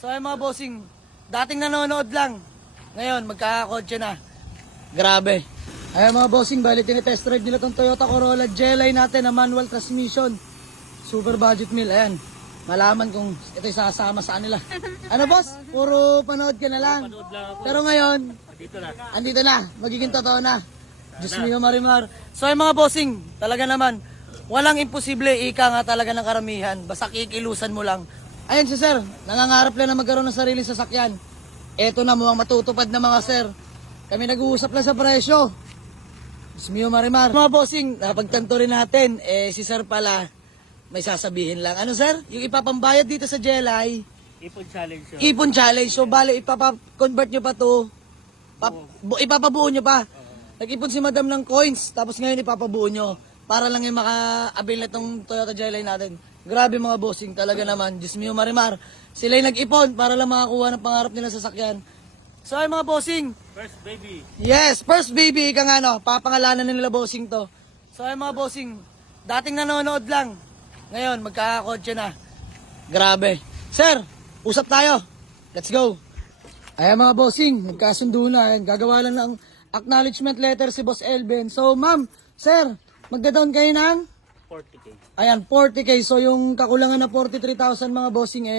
So ay mga bossing, dating nanonood lang. Ngayon, magkakakotse na. Grabe. Ay mga bossing, bali tinitest drive nila tong Toyota Corolla G-Line natin na manual transmission. Super budget meal, ayan. Malaman kung ito'y sasama sa kanila. Ano boss? Puro panood ka na lang. Pero ngayon, andito na. Magiging totoo na. Diyos mio marimar. So ay mga bossing, talaga naman, walang imposible, ika nga talaga ng karamihan. Basta kikilusan mo lang. Ayun si sir, nangangarap lang na magkaroon ng sariling sasakyan. Eto na mukhang matutupad na mga sir. Kami nag-uusap lang sa presyo. Diyos mio marimar. Mga bossing, napagtanto rin natin, si sir pala, may sasabihin lang. Ano sir? Yung ipapambayad dito sa Jelay, Ipon challenge yun. Ipon challenge. So bale, ipapa-convert nyo pa to. Ipapabuo nyo pa. Nag-ipon si madam ng coins, tapos ngayon ipapabuo nyo. Para lang yung maka-avail na itong Toyota Jelay natin. Grabe mga bossing, talaga naman. Diyos mio marimar. Sila yung nag-ipon para lang makakuha ng pangarap nila sa sasakyan. So ay mga bossing. First baby. Yes, first baby. Ika nga no, papangalanan nila bossing to. So ay mga bossing, dating nanonood lang. Ngayon, magkakakotse na. Grabe. Sir, usap tayo. Let's go. Ayan mga bossing, nagkasundo na. Ayan, gagawa lang ng acknowledgement letter si Boss Elben. So ma'am, sir, magda-down kayo ng? 40K. Ayan, 40K. So yung kakulangan na 43,000 mga bossing,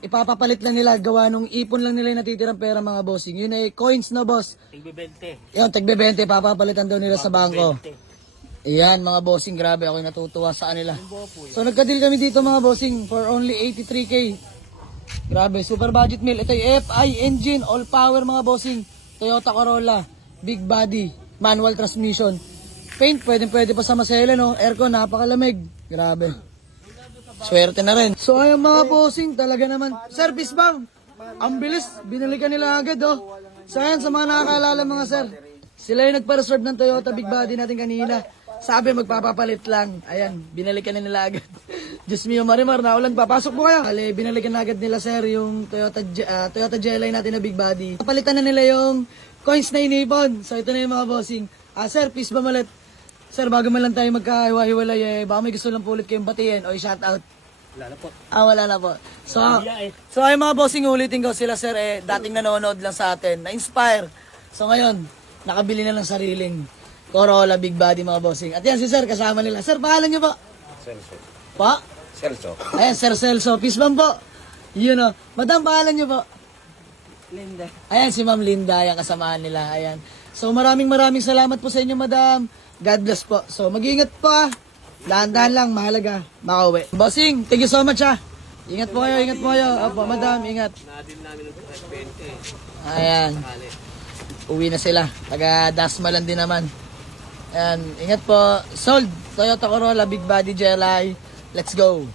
ipapapalit lang nila. Gawa nung ipon lang nila yung natitirang pera mga bossing. Yun ay coins na boss. Tigbe 20. Yun, tagbe 20, papapalitan daw nila sa bangko. 20. Ayan mga bossing, grabe ako natutuwa sa kanila. So nagka-deal kami dito mga bossing for only 83K. Grabe, super budget meal. Ito yung FI engine, all power mga bossing. Toyota Corolla, big body, manual transmission. Paint, pwede pa sa masela no. Aircon, napakalamig. Grabe. Swerte na rin. So ayan mga bossing, talaga naman. Service bang? Ang bilis, binalikan nila agad oh. So ayan sa mga nakakaalala mga sir. Sila yung nagpa-reserve ng Toyota big body natin kanina. Sabi magpapapalit lang. Ayan, binalikan na nila agad. Diyos mio marimar, naulan, papasok po kayo. Ali, binalikan na agad nila sir yung Toyota G-Line natin na big body. Papalitan na nila yung coins na inipon. So ito na yung mga bossing. Sir, please ba malit? Sir, bago man lang tayo magkahiwa-hiwalay, baka may gusto lang po ulit kayong batiin o i-shout out. Wala na po. Wala na po. So ay mga bossing, ulitin ko sila sir, dating nanonood lang sa atin, na-inspire. So ngayon, nakabili na ng sariling Corolla big body mga bossing. At yan si sir, kasama nila. Sir, pangalan nyo po? Celso. Pa? Celso. Ayan, Sir Celso. Peace bomb po. Yun o. Madam, pangalan nyo po? Linda. Ayan, si Ma'am Linda, yung kasamahan nila. Ayan. So, maraming salamat po sa inyo, Madam. God bless po. So, mag-iingat pa. Dahan-dahan lang, mahalaga. Makauwi. Bossing, thank you so much ha. Ingat po kayo, ingat po kayo. Opo, Madam, ingat. Nadin namin ng 20. Ayan. Uwi na sila. Taga-Dasma lang din naman. Ayan, ingat po. Sold. Toyota Corolla, big body, Jelay. Let's go.